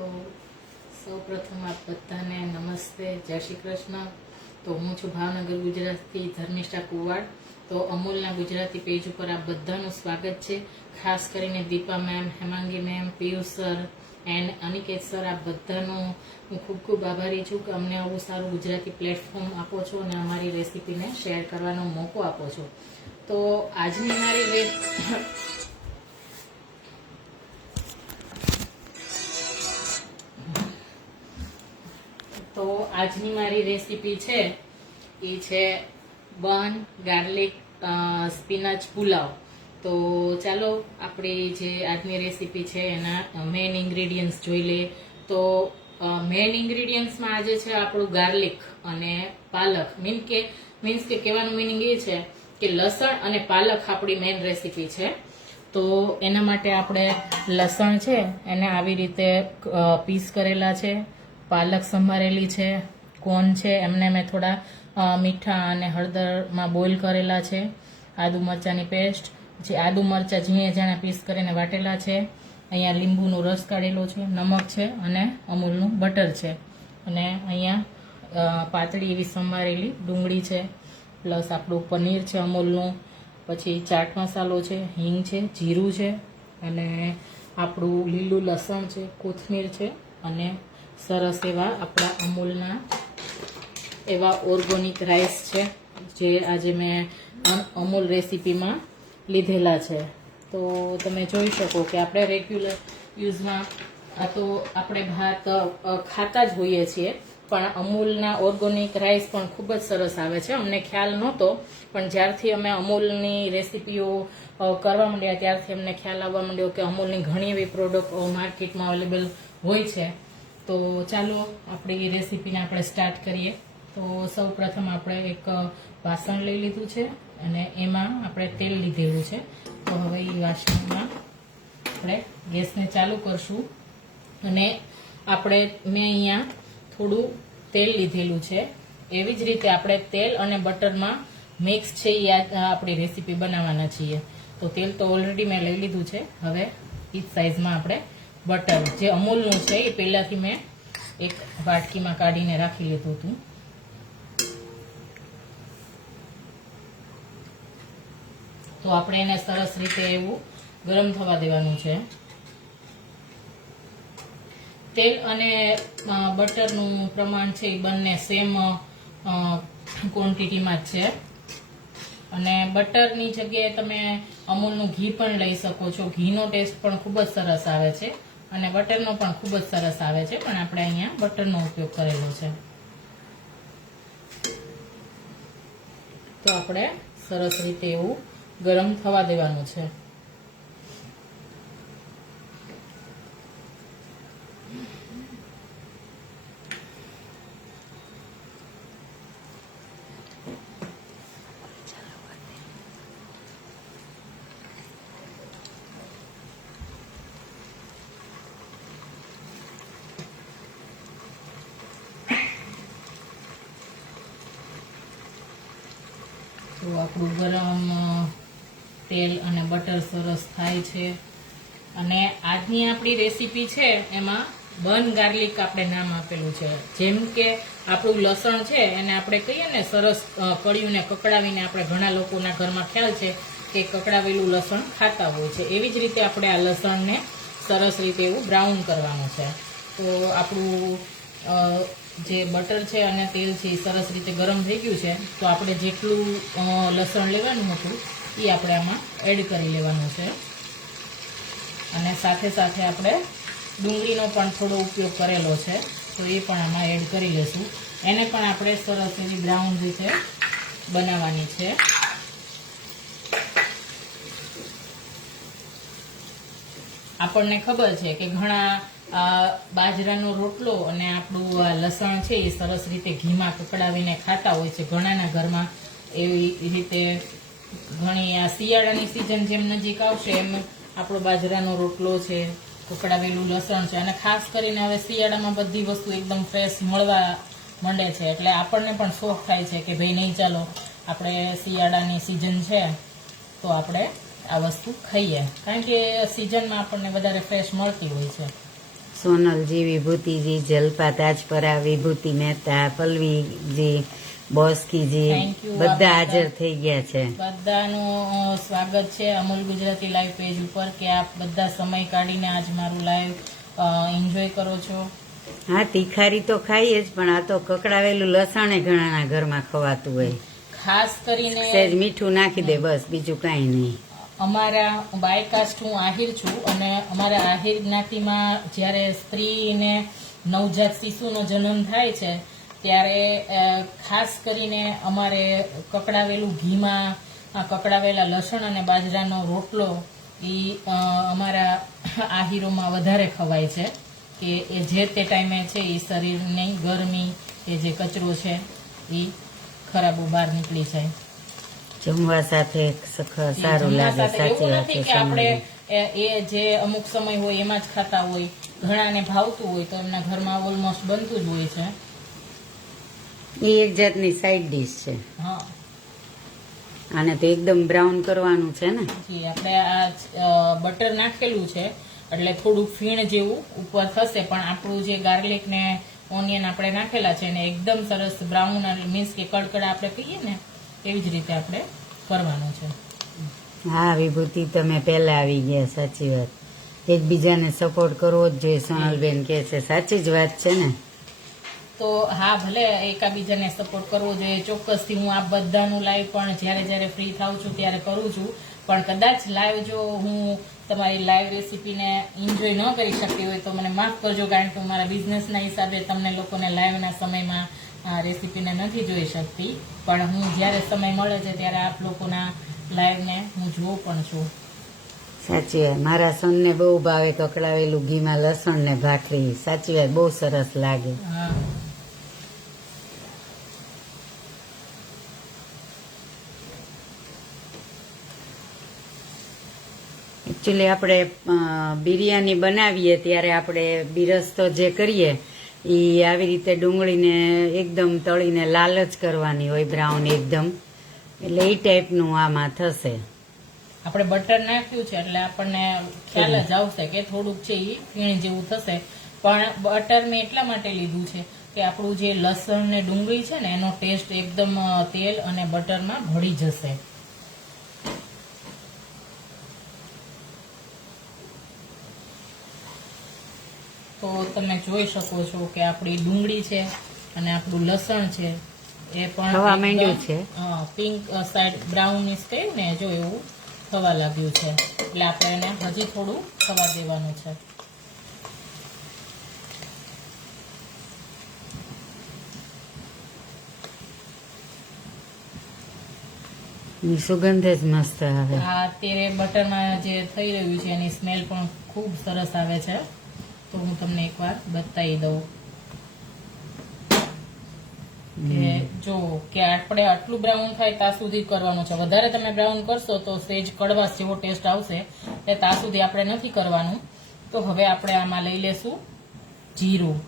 તો સૌપ્રથમ આપ બધાને નમસ્તે, જય શ્રી કૃષ્ણ। તો હું છું ભાવનગર ગુજરાતથી ધર્મિષ્ઠા કુવાડ। તો અમૂલના ગુજરાતી પેજ ઉપર આપ બધાનું સ્વાગત છે। ખાસ કરીને Deepa ma'am, Hemangi ma'am, Piyush sir and Aniket sir, આપ બધાનો હું ખૂબ ખૂબ આભારી છું કે અમને આવું સારું ગુજરાતી પ્લેટફોર્મ આપો છો અને અમારી રેસીપીને શેર કરવાનો મોકો આપો છો। તો આજની મારી આજની મારી રેસીપી છે એ છે બન ગાર્લિક સ્પિનચ પુલાવ। તો ચાલો આપણી જે આજની રેસીપી છે એના મેઇન ઇન્ગ્રેડિયન્ટ્સ જોઈ લઈએ। તો મેઇન ઇન્ગ્રેડિયન્ટ્સમાં આજે છે આપણું ગાર્લિક અને પાલક। મીન્સ કે કહેવાનું મિનિંગ એ છે કે લસણ અને પાલક આપણી મેઇન રેસીપી છે। તો એના માટે આપણે લસણ છે એને આવી રીતે પીસ કરેલા છે, પાલક સંભારેલી છે, કોર્ન છે એમને મેં થોડા મીઠા અને હળદરમાં બોઇલ કરેલા છે, આદુ મરચાંની પેસ્ટ, જે આદુ મરચાં ઝીણે ઝીણા પીસ કરીને વાટેલા છે, અહીંયા લીંબુનો રસ કાઢેલો છે, નમક છે અને અમૂલનું બટર છે, અને અહીંયા પાતળી એવી સંભારેલી ડુંગળી છે, પ્લસ આપણું પનીર છે અમૂલનું, પછી ચાટ મસાલો છે, હિંગ છે, જીરું છે, અને આપણું લીલું લસણ છે, કોથમીર છે, અને સરસ એવા આપણા અમૂલના એવા ઓર્ગોનિક રાઈસ છે જે આજે મેં અમૂલ રેસીપીમાં લીધેલા છે। તો તમે જોઈ શકો કે આપણે રેગ્યુલર યુઝમાં આ તો આપણે ભાત ખાતા જ હોઈએ છીએ, પણ અમૂલના ઓર્ગોનિક રાઈસ પણ ખૂબ જ સરસ આવે છે। અમને ખ્યાલ નહોતો, પણ જ્યારથી અમે અમૂલની રેસીપીઓ કરવા માંડ્યા ત્યારથી અમને ખ્યાલ આવવા માંડ્યો કે અમૂલની ઘણી એવી પ્રોડક્ટ માર્કેટમાં અવેલેબલ હોય છે। તો ચાલો આપણી રેસીપીને આપણે સ્ટાર્ટ કરીએ। તો સૌ પ્રથમ આપણે એક વાસણ લઈ લીધું છે અને એમાં આપણે તેલ લીધેલું છે। તો હવે એ વાસણમાં આપણે ગેસને ચાલુ કરશું અને મેં અહીંયા થોડું તેલ લીધેલું છે। એવી જ રીતે આપણે તેલ અને બટરમાં મિક્સ છે એ આપણી રેસીપી બનાવવાના છીએ। તો તેલ તો ઓલરેડી મેં લઈ લીધું છે। હવે એ જ સાઈઝમાં આપણે બટર જે અમૂલનું છે એ પહેલાંથી મેં એક વાટકીમાં કાઢીને રાખી લીધું હતું। તો આપણે એને સરસ રીતે એવું ગરમ થવા દેવાનું છે। તેલ અને બટરનું પ્રમાણ છે એ બંને સેમ ક્વોન્ટિટીમાં જ છે, અને બટરની જગ્યાએ તમે અમૂલનું ઘી પણ લઈ શકો છો। ઘીનો ટેસ્ટ પણ ખૂબ જ સરસ આવે છે અને બટરનો પણ ખૂબ જ સરસ આવે છે, પણ આપણે અહીંયા બટરનો ઉપયોગ કરેલો છે। તો આપણે સરસ રીતે એવું ગરમ થવા દેવાનું છે। તો આપણું ગરમ તેલ અને બટર સરસ થાય છે, અને આજની આપણી રેસીપી છે એમાં બન ગાર્લિક આપણે નામ આપેલું છે। જેમ કે આપણું લસણ છે એને આપણે કહીએ ને સરસ કળિયુંને કકડાવીને, આપણે ઘણા લોકોના ઘરમાં ખ્યાલ છે કે કકડાવેલું લસણ ખાતા હોય છે, એવી જ રીતે આપણે આ લસણને સરસ રીતે એવું બ્રાઉન કરવાનું છે। તો આપણું જે બટર છે અને તેલ છે એ સરસ રીતે ગરમ થઈ ગયું છે। તો આપણે જેટલું લસણ લેવાનું હતું એ આપણે આમાં એડ કરી લેવાનું છે, અને સાથે સાથે આપણે ડુંગળીનો પણ થોડો ઉપયોગ કરેલો છે તો એ પણ આમાં એડ કરી લેશું। એને પણ આપણે સરસ એવી બ્રાઉન રીતે બનાવવાની છે। આપણને ખબર છે કે ઘણા બાજરાનો રોટલો અને આપણું લસણ છે એ સરસ રીતે ઘીમાં કકડાવીને ખાતા હોય છે ઘણાના ઘરમાં। એવી રીતે ઘણી આ શિયાળાની સિઝન જેમ નજીક આવશે એમ આપણો બાજરાનો રોટલો છે, કકડાવેલું લસણ છે, અને ખાસ કરીને હવે શિયાળામાં બધી વસ્તુ એકદમ ફ્રેશ મળવા માંડે છે, એટલે આપણને પણ શોખ થાય છે કે ભાઈ નહીં ચાલો આપણે શિયાળાની સિઝન છે તો આપણે આ વસ્તુ ખાઈએ, કારણ કે સિઝનમાં આપણને વધારે ફ્રેશ મળતી હોય છે। સોનલજી, વિભૂતિજી, જલપા તાજપરા, વિભૂતિ મહેતા, પલ્લવીજી, બોસ્કીજી Thank you. બધા હાજર થઈ ગયા છે. બધાનું સ્વાગત છે અમૂલ ગુજરાતી લાઈવ પેજ ઉપર કે આપ બધા સમય કાઢીને આજ મારું લાઈવ એન્જોય કરો છો. હા, તીખારી તો ખાઈએ જ, પણ આ તો કકડાવેલું લસણ ઘણાના ઘરમાં ખવાતું હોય. ખાસ કરીને સહેજ મીઠું નાખી દે, બસ, બીજું કાંઈ નહીં. અમારા બાયકાસ્ટ હું આહિર છું અને અમારા આહિર જ્ઞાતિમાં જ્યારે સ્ત્રીને નવજાત શિશુનો જન્મ થાય છે ત્યારે ખાસ કરીને અમારે કકડાવેલું ઘીમાં કકડાવેલા લસણ અને બાજરાનો રોટલો એ અમારા આહિરોમાં વધારે ખવાય છે કે એ જે તે ટાઈમે છે એ શરીરની ગરમી કે જે કચરો છે એ ખરાબો બહાર નીકળી જાય. જમવા સાથે સારું લાગે. સાચી એવું વાત નથી છે. કે આપણે એ જે અમુક સમય હોય એમાં જ ખાતા હોય, ઘણાને ભાવતું હોય તો એમના ઘરમાં ઓલમોસ્ટ બનતું જ હોય છે. એ એક જાતની સાઈડ ડીશ છે. હા, આને તો એકદમ બ્રાઉન કરવાનું છે ને. જી આપણે આ બટર નાખેલું છે એટલે થોડું ફીણ જેવું ઉપર થશે, પણ આપણું જે ગાર્લિક ને ઓનિયન આપણે નાખેલા છે ને એકદમ સરસ બ્રાઉન મીન્સ કે કડકડ આપણે કહીએ ને એવી જ રીતે આપણે કરવાનું છે. હા, વિભૂતિ તમે પહેલા આવી ગયા. સાચી વાત. એકબીજાને સપોર્ટ કરવો જ જોઈએ. સોનલબેન કહે છે, સાચી જ વાત છે ને. તો હા, ભલે એકાબીજાને સપોર્ટ કરવો જોઈએ, ચોક્કસથી હું આ બધાનું લાઈવ પણ જ્યારે જ્યારે ફ્રી થાઉં છું ત્યારે કરું છું. પણ કદાચ લાઈવ જો હું તમારી લાઈવ રેસીપીને એન્જોય ન કરી શકતી હોય તો મને માફ કરજો, કારણ કે હું મારા બિઝનેસના હિસાબે તમને લોકોને લાઈવના સમયમાં આ રેસીપીને નથી જોઈ શકતી. પણ હું જ્યારે સમય મળે છે ત્યારે આપ લોકોના લાઈવને હું જોઉં પણ છું. સાચી વાત. મારા સનને બહુ ભાવે કકડાવેલું ઘીમાં લસણ ને ભાખરી. સાચી વાત, બહુ સરસ લાગે. હા, એકચ્યુઅલી આપણે બિરયાની બનાવીએ ત્યારે આપણે બિરસ્તો જે કરીએ એ આવી રીતે ડુંગળીને એકદમ તળીને લાલ જ કરવાની હોય, બ્રાઉન એકદમ. એટલે એ ટાઈપનું આમાં થશે. આપણે બટર નાખ્યું છે એટલે આપણને ખ્યાલ જ આવશે કે થોડુંક છે એ ફીણ જેવું થશે. પણ બટર મેં એટલા માટે લીધું છે કે આપણું જે લસણ ને ડુંગળી છે ને એનો ટેસ્ટ એકદમ તેલ અને બટરમાં ભળી જશે. તો તમે જોઈ શકો છો કે આપણી ડુંગળી છે અને આપણું લસણ છે એ પણ થવા માંડ્યું છે. પિંક સાઈડ બ્રાઉનિશ કહ્યું ને, જો એવું થવા લાગ્યું છે એટલે આપણે એને હજી થોડું થવા દેવાનું છે. સુગંધ જ મસ્ત આવે. આ અત્યારે બટરમાં જે થઈ રહ્યું છે એની સ્મેલ પણ ખૂબ સરસ આવે છે. તો હું તમને એકવાર બતાવી દઉં કે જો કે આપણે આટલું બ્રાઉન થાય ત્યાં સુધી કરવાનું છે. વધારે તમે બ્રાઉન કરશો તો સેજ કડવાશ જેવો ટેસ્ટ આવશે, એટલે ત્યાં સુધી આપણે નથી કરવાનું. તો હવે આપણે આમાં લઈ લેશું જીરું.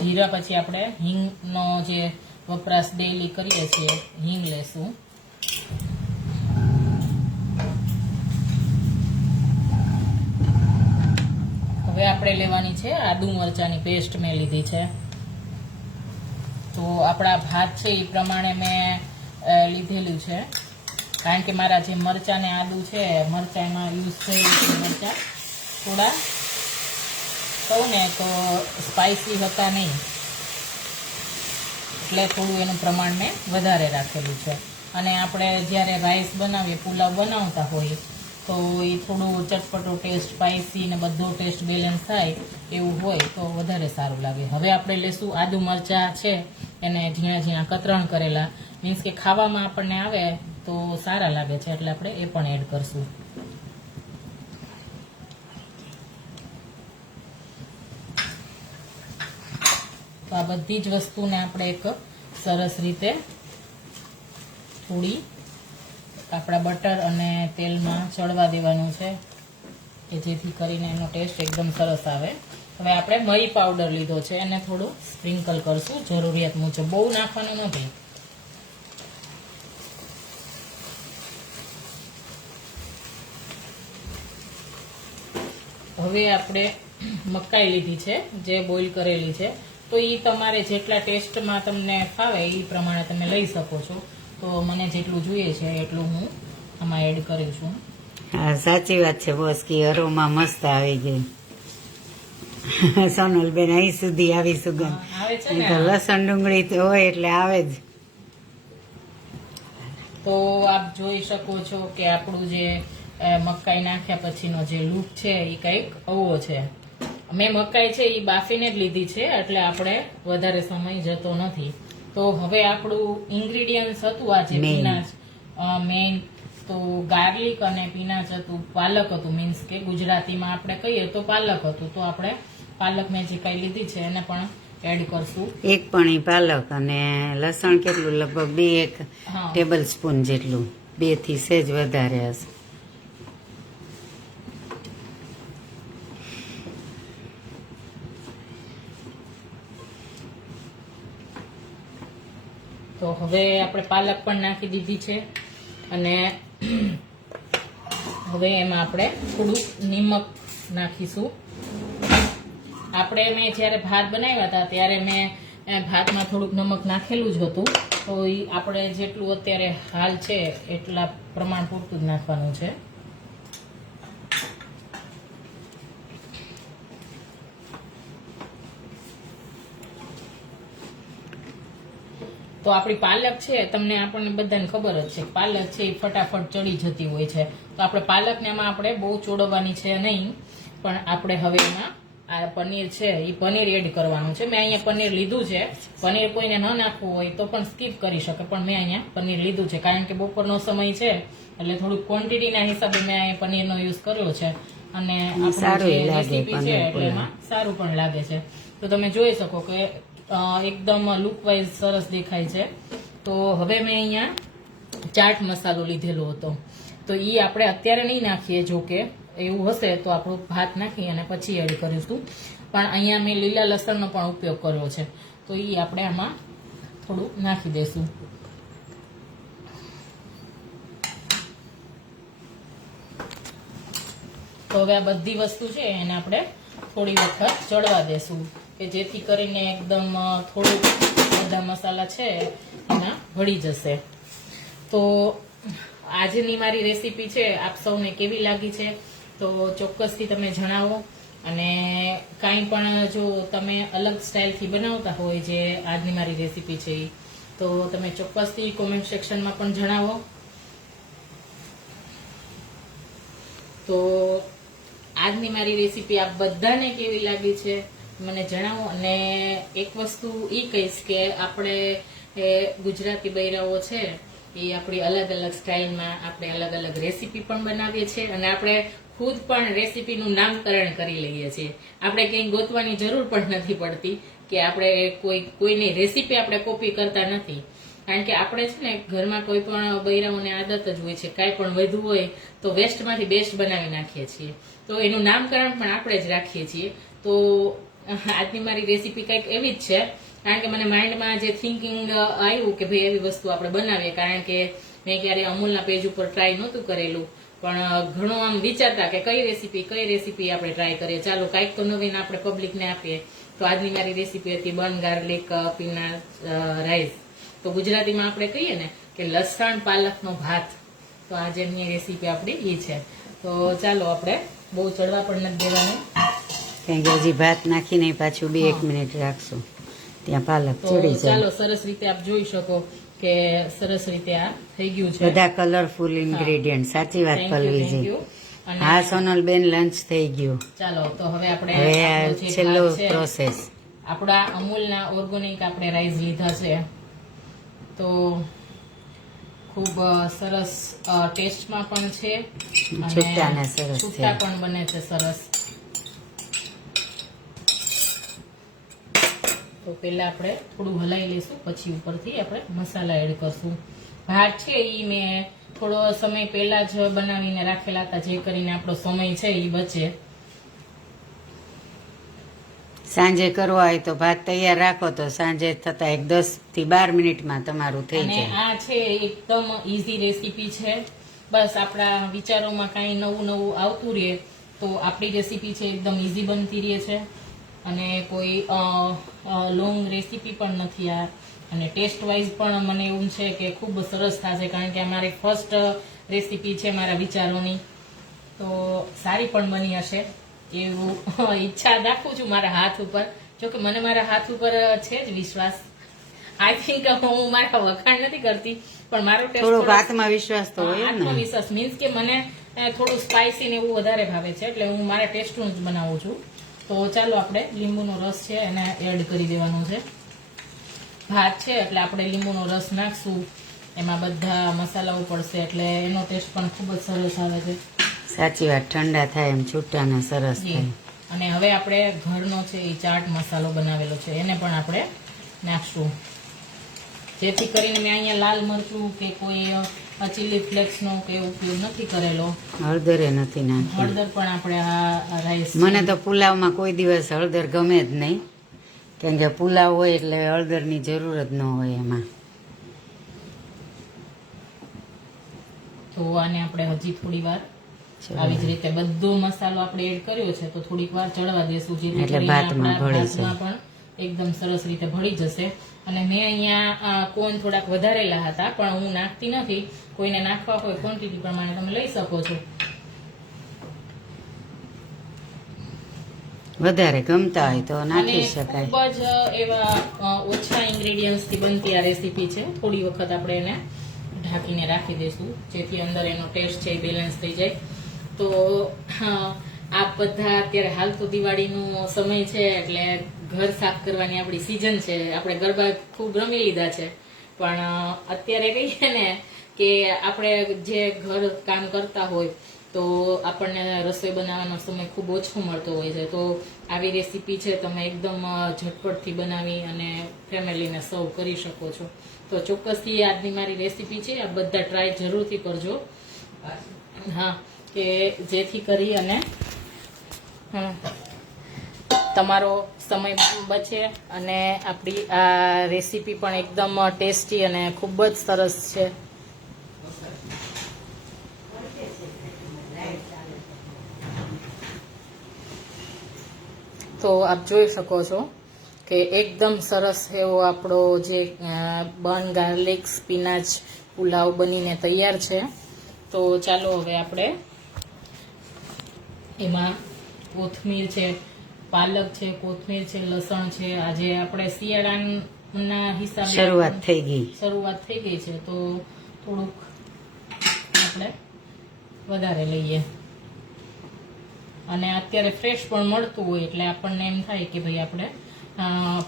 જીરા પછી આપણે હિંગનો જે વપરાશ ડેઈલી કરીએ છીએ હિંગ લેશું. હવે આપણે લેવાની છે આદુ મરચાની પેસ્ટ મેં લીધી છે. તો આપણા ભાત છે એ પ્રમાણે મેં લીધેલું છે, કારણ કે મારા જે મરચાં ને આદુ છે મરચાં એમાં યુઝ થયેલું છે. મરચાં થોડા કહું ને તો સ્પાઇસી હતા નહીં, એટલે થોડું એનું પ્રમાણ મેં વધારે રાખેલું છે. અને આપણે જ્યારે રાઈસ બનાવીએ, પુલાવ બનાવતા હોઈએ તો એ થોડું ચટપટો ટેસ્ટ, સ્પાઇસી ને બધો ટેસ્ટ બેલેન્સ થાય એવું હોય તો વધારે સારું લાગે. હવે આપણે લેશું આદુ મરચાં છે એને ઝીણા ઝીણા કતરણ કરેલા, મીન્સ કે ખાવામાં આપણને આવે તો સારા લાગે છે એટલે આપણે એ પણ એડ કરશું. તો આ બધી જ વસ્તુને આપણે એક સરસ રીતે થોડી આપણા બટર અને તેલમાં ચડવા દેવાનું છે કે જેથી કરીને એનો ટેસ્ટ એકદમ સરસ આવે. હવે આપણે મરી પાવડર લીધો છે એને થોડું સ્પ્રિંકલ કરશું જરૂરિયાત મુજબ, બહુ નાખવાનું નથી. હવે આપણે મકાઈ લીધી છે જે બોઇલ કરેલી છે. તો એ તમારે જેટલા ટેસ્ટમાં તમને ફાવે એ પ્રમાણે તમે લઈ શકો છો. તો મને જેટલું જોઈએ છે એટલું હું આમાં એડ કરું છું. હા સાચી વાત છે બોસ, કે અરોમાં મસ્ત આવી ગઈ. સોનલબેન અહીં સુધી આવી સુગંધ. આવે છે નહીં ને તો લસણ ડુંગળી તો હોય એટલે આવે જ. તો આપ જોઈ શકો છો કે આપણું જે મકાઈ નાખ્યા પછીનો જે લુક છે એ કંઈક આવો છે. મેં મકાઈ છે એ બાફીને જ લીધી છે એટલે આપણે વધારે સમય જતો નથી. તો હવે આપણું ઇન્ગ્રીડિયન્ટ્સ હતું આજે પીનાચ મેઇન તો ગાર્લિક અને પીનાચ હતું, પાલક હતું, મીન્સ કે ગુજરાતીમાં આપણે કહીએ તો પાલક હતું. તો આપણે પાલક મેં જે કઈ લીધી છે એને પણ એડ કરશું. એક પણી પાલક અને લસણ કેટલું, લગભગ 2 ટેબલ સ્પૂન જેટલું, 2 થી સહેજ વધારે હશે. તો હવે આપણે પાલક પણ નાખી દીધી છે અને હવે એમાં આપણે થોડુંક નિમક નાખીશું. આપણે મેં જ્યારે ભાત બનાવ્યા હતા ત્યારે મેં ભાતમાં થોડુંક નમક નાખેલું જ હતું. તો એ આપણે જેટલું અત્યારે હાલ છે એટલા પ્રમાણ પૂરતું જ નાખવાનું છે. તો આપણી પાલક છે તમને આપણને બધાને ખબર જ છે પાલક છે એ ફટાફટ ચડી જતી હોય છે. તો આપણે પાલકને એમાં આપણે બહુ ચોડવાની છે નહીં, પણ આપણે હવે એમાં આ પનીર છે એ પનીર એડ કરવાનું છે. મેં અહીંયા પનીર લીધું છે. પનીર કોઈને ન નાખવું હોય તો પણ સ્કીપ કરી શકે, પણ મેં અહીંયા પનીર લીધું છે કારણ કે બપોરનો સમય છે એટલે થોડુંક ક્વોન્ટિટીના હિસાબે મેં અહીંયા પનીરનો યુઝ કર્યો છે અને આપણું જે રેસીપી છે એટલે એમાં સારું પણ લાગે છે. તો તમે જોઈ શકો કે એકદમ લુક વાઇઝ સરસ દેખાય છે. તો હવે મેં અહીંયા ચાટ મસાલો લીધેલો હતો તો એ આપણે અત્યારે નહીં નાખીએ, જો કે એવું હશે તો આપણું ભાત નાખી અને પછી એડ કરીશું. પણ અહીંયા મેં લીલા લસણનો પણ ઉપયોગ કર્યો છે તો એ આપણે આમાં થોડું નાખી દઈશું. તો હવે આ બધી વસ્તુ છે એને આપણે થોડી વખત ચડવા દેશું કે જેથી કરીને એકદમ થોડુંક બધા મસાલા છે એના ભળી જશે. તો આજની મારી રેસીપી છે આપ સૌને કેવી લાગી છે તો ચોક્કસથી તમે જણાવો. અને કાંઈ પણ જો તમે અલગ સ્ટાઇલથી બનાવતા હોય જે આજની મારી રેસીપી છે તો તમે ચોક્કસથી કોમેન્ટ સેક્શનમાં પણ જણાવો. તો આજની મારી રેસીપી આપ બધાને કેવી લાગી છે મને જણાવો. અને એક વસ્તુ એ કહીશ કે આપણે ગુજરાતી બૈરાઓ છે એ આપણી અલગ અલગ સ્ટાઇલમાં આપણે અલગ અલગ રેસીપી પણ બનાવીએ છીએ અને આપણે ખુદ પણ રેસીપીનું નામકરણ કરી લઈએ છીએ. આપણે કંઈ ગોતવાની જરૂર પણ નથી પડતી કે આપણે કોઈની રેસીપી આપણે કોપી કરતા નથી. કારણ કે આપણે છે ને ઘરમાં કોઈ પણ બૈરાઓની આદત જ હોય છે કાંઈ પણ વધુ હોય તો વેસ્ટમાંથી બેસ્ટ બનાવી નાખીએ છીએ. તો એનું નામકરણ પણ આપણે જ રાખીએ છીએ. તો આજની મારી રેસીપી કંઈક એવી જ છે કારણ કે મને માઇન્ડમાં જે થિંકિંગ આવ્યું કે ભાઈ એવી વસ્તુ આપણે બનાવીએ. કારણ કે મેં ક્યારે અમૂલના પેજ ઉપર ટ્રાય નહોતું કરેલું પણ ઘણું આમ વિચારતા કે કઈ રેસીપી આપણે ટ્રાય કરીએ, ચાલો કાંઈક તો નવીન આપણે પબ્લિકને આપીએ. તો આજની મારી રેસીપી હતી બન ગાર્લિક પીનટ રાઈસ. તો ગુજરાતીમાં આપણે કહીએ ને કે લસણ પાલકનો ભાત. તો આજની રેસીપી આપણી એ છે. તો ચાલો આપણે બહુ ચડવા પણ નથી દેવાનું કારણ કે હજી ભાત નાખીને પાછું 2-1 મિનિટ રાખશું ત્યાં પાલક ચડી જાય. ચાલો સરસ રીતે આપ જોઈ શકો કે સરસ રીતે આ થઈ ગયું છે. બધા કલરફુલ ઇન્ગ્રેડિયન્ટ. સાચી વાત પલવીજી. હા સોનલબેન લંચ થઈ ગયું. ચાલો તો હવે આપણે હવે છેલ્લો પ્રોસેસ આપણા અમૂલના ઓર્ગેનિક આપણે રાઈસ લીધા છે તો ખૂબ સરસ ટેસ્ટમાં પણ છે છૂટા સરસ છૂટા પણ બને છે સરસ. તો પહેલા આપણે થોડું હલાવી લઈશું પછી ઉપરથી આપણે મસાલા એડ કરશું. ભાત છે એ મેં થોડો સમય પહેલા જ બનાવીને રાખેલા હતા જે કરીને આપણો સમય છે એ બચે. સાંજે કરવો હોય તો ભાત તૈયાર રાખો તો સાંજે થતા 10 થી 12 મિનિટમાં તમારું થઈ અને જાય. આ છે એકદમ ઈઝી રેસીપી છે. બસ આપણા વિચારોમાં કાંઈ નવું નવું આવતું રહે તો આપણી રેસીપી છે એકદમ ઇઝી બનતી રહે છે અને કોઈ લોંગ રેસીપી પણ નથી આ, અને ટેસ્ટ વાઇઝ પણ મને એવું છે કે ખૂબ સરસ થશે, કારણ કે અમારી ફર્સ્ટ રેસીપી છે મારા વિચારોની, તો સારી પણ બની હશે એવું ઈચ્છા રાખું છું મારા હાથ ઉપર. જોકે મને મારા હાથ ઉપર છે જ વિશ્વાસ. આઈ થિંક હું મારા વખાણ નથી કરતી, પણ મારો થોડોક આત્મવિશ્વાસ તો હોય ને. આત્મવિશ્વાસ મીન્સ કે મને થોડું સ્પાઇસી ને એવું વધારે ભાવે છે, એટલે હું મારા ટેસ્ટનું જ બનાવું છું. તો ચાલો આપણે લીંબુનો રસ છે એને એડ કરી દેવાનો છે. ભાત છે એટલે આપણે લીંબુનો રસ નાખશું, એમાં બધા મસાલાઓ પડશે એટલે એનો ટેસ્ટ પણ ખૂબ જ સરસ આવે છે. સાચી વાત, ઠંડા થાય એમ છૂટા ને સરસ જી. થાય. અને હવે આપણે ઘરનો છે એ ચાટ મસાલો બનાવેલો છે એને પણ આપણે નાખશું, જેથી કરીને મેં અહીંયા લાલ મરચું કે કોઈ ચીલી ફ્લેક્સનો કે ઉપયોગ નથી કરેલો. હળદરે નથી નાખી. હળદર પણ આપણે આ રાઈસ, મને તો પુલાવમાં કોઈ દિવસ હળદર ગમે જ નહીં, કેમ કે પુલાવ હોય એટલે હળદરની જરૂર જ ન હોય એમાં. તો આને આપણે હજી થોડી વાર આવી જ રીતે બધો મસાલો આપણે એડ કર્યો છે તો થોડીક વાર ચડવા દેશું, જેથી એટલે કરીને ભાતમાં આપણા ભળી ભાતમાં પણ એકદમ સરસ રીતે ભળી જશે. અને મેં અહીંયા કોન થોડાક વધારેલા હતા, પણ હું નાખતી નથી. કોઈને નાખવા હોય ક્વોન્ટિટી પ્રમાણે તમે લઈ શકો છો. વધારે ગમતા હોય તો અને નાખી શકાય. ખૂબ જ એવા ઓછા ઇન્ગ્રેડિયન્ટ્સ થી બનતી આ રેસીપી છે. થોડી વખત આપણે એને ઢાંકીને રાખી દઈશું, જેથી અંદર એનો ટેસ્ટ છે એ બેલેન્સ થઈ જાય. તો આ બધા અત્યારે હાલ તો દિવાળીનો સમય છે એટલે ઘર સાફ કરવાની આપણી સિઝન છે. આપણે ગરબા ખૂબ રમી લીધા છે, પણ અત્યારે કહીએ ને કે આપણે જે ઘર કામ કરતા હોય તો આપણને રસોઈ બનાવવાનો સમય ખૂબ ઓછો મળતો હોય છે. તો આવી રેસીપી છે તમે એકદમ ઝટપટથી બનાવી અને ફેમિલીને સર્વ કરી શકો છો. તો ચોક્કસથી આજની મારી રેસીપી છે આ બધા ટ્રાય જરૂરથી કરજો. હા, કે જેથી કરી અને તમારો સમય બચે અને આપણી આ રેસીપી પણ એકદમ ટેસ્ટી અને ખૂબ જ સરસ છે. તો આપ જોઈ શકો છો કે એકદમ સરસ એવો આપણો જે બન ગાર્લિક સ્પિનાચ પુલાવ બનીને તૈયાર છે. તો ચાલો હવે આપણે એમાં કોથમીર છે, પાલક છે, કોથમીર છે, લસણ છે. આજે આપણે શિયાળાના હિસાબે શરૂઆત થઈ ગઈ છે તો થોડુંક આપણે વધારે લઈએ. અને અત્યારે ફ્રેશ પણ મળતું હોય એટલે આપણને એમ થાય કે ભાઈ આપણે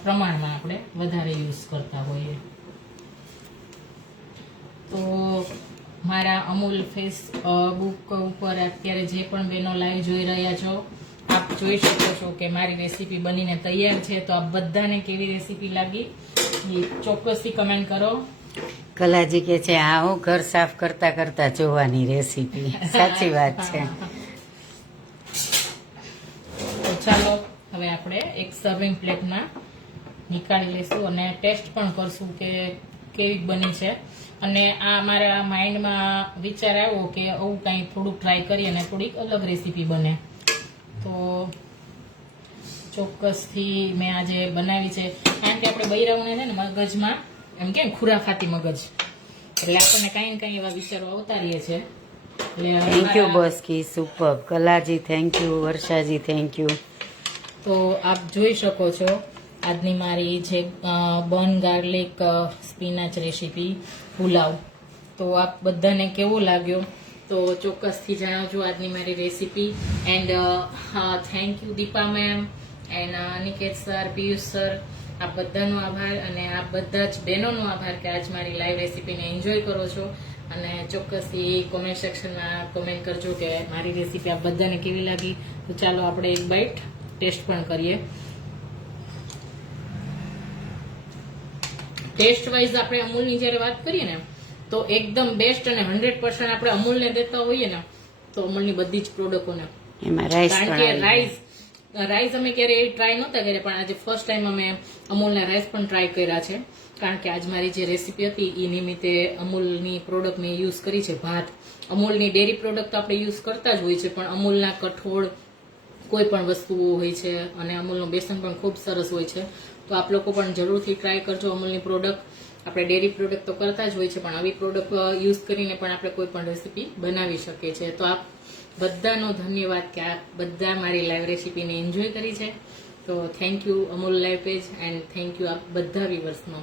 પ્રમાણમાં આપણે વધારે યુઝ કરતા હોઈએ. તો મારા અમૂલ ફેસબુક ઉપર અત્યારે જે પણ બહેનો લાઈવ જોઈ રહ્યા છો, આપ જોઈ શકો છો કે મારી રેસીપી બનીને તૈયાર છે. તો આપ બધાને કેવી રેસીપી લાગી એ ચોક્કસથી કમેન્ટ કરો. કલાજી કે છે આ હું ઘર સાફ કરતા કરતા જોવાની રેસીપી. સાચી વાત છે. તો ચાલો હવે આપણે એક સર્વિંગ પ્લેટમાં નીકાળી લઈશું અને ટેસ્ટ પણ કરશું કે કેવી બની છે. અને આ મારા માઇન્ડમાં વિચાર આવ્યો કે આવું કંઈ થોડુંક ટ્રાય કરીએ અને થોડીક અલગ રેસીપી બને. તો ચોક્કસથી મેં આજે બનાવી છે. કારણ કે આપણે બૈરાઓને છે ને મગજમાં એમ કેમ ખુરાફાતી મગજ, એટલે આપણને કાંઈ ને કાંઈ એવા વિચારો આવતા રહીએ છે. Thank you Boski, super. Kalaji thank you, Varshaji thank you. તો આપ જોઈ શકો છો આજની મારી જે બન ગાર્લિક સ્પિનાચ રેસીપી પુલાવ. તો આપ બધાને કેવો લાગ્યો તો ચોક્કસથી જણાવજો આજની મારી recipe. And thank you Deepa ma'am and Aniket sir, Piyush sir, આ બધાનો આભાર અને આ બધા જ બહેનોનો આભાર કે આજ મારી લાઈવ રેસીપીને એન્જોય કરો છો. અને ચોક્કસથી કોમેન્ટ સેક્શનમાં કોમેન્ટ કરજો કે મારી રેસીપી આપ બધાને કેવી લાગી. તો ચાલો આપણે એક બાઈટ ટેસ્ટ પણ કરીએ. ટેસ્ટ વાઇઝ આપણે અમૂલની જ્યારે વાત કરીએ ને તો એકદમ બેસ્ટ અને 100% આપણે અમૂલને દેતા હોઈએ ને તો અમૂલની બધી જ પ્રોડક્ટોને. એમાં રાઈસ કારણ કે રાઈસ અમે ક્યારે ટ્રાય નહોતા કર્યા, પણ આજે ફર્સ્ટ ટાઈમ અમે અમૂલના રાઈસ પણ ટ્રાય કર્યા છે. કારણ કે આજ મારી જે રેસીપી હતી એ નિમિત્તે અમૂલની પ્રોડક્ટ મેં યુઝ કરી છે. ભાત અમૂલની ડેરી પ્રોડક્ટ તો આપણે યુઝ કરતા જ હોય છે, પણ અમૂલના કઠોળ કોઈ પણ વસ્તુઓ હોય છે અને અમૂલનું બેસન પણ ખૂબ સરસ હોય છે. તો આપ લોકો પણ જરૂરથી ટ્રાય કરજો અમૂલની પ્રોડક્ટ. આપણે ડેરી પ્રોડક્ટ તો કરતા જ હોય છે, પણ આવી પ્રોડક્ટ યુઝ કરીને પણ આપણે કોઈ પણ રેસીપી બનાવી શકીએ છીએ. તો આપ બધાનો ધન્યવાદ કે આપ બધા મારી લાઈવ રેસીપીને એન્જોય કરી છે. તો thank you Amul live page and thank you આપ બધા વ્યુઅર્સનો.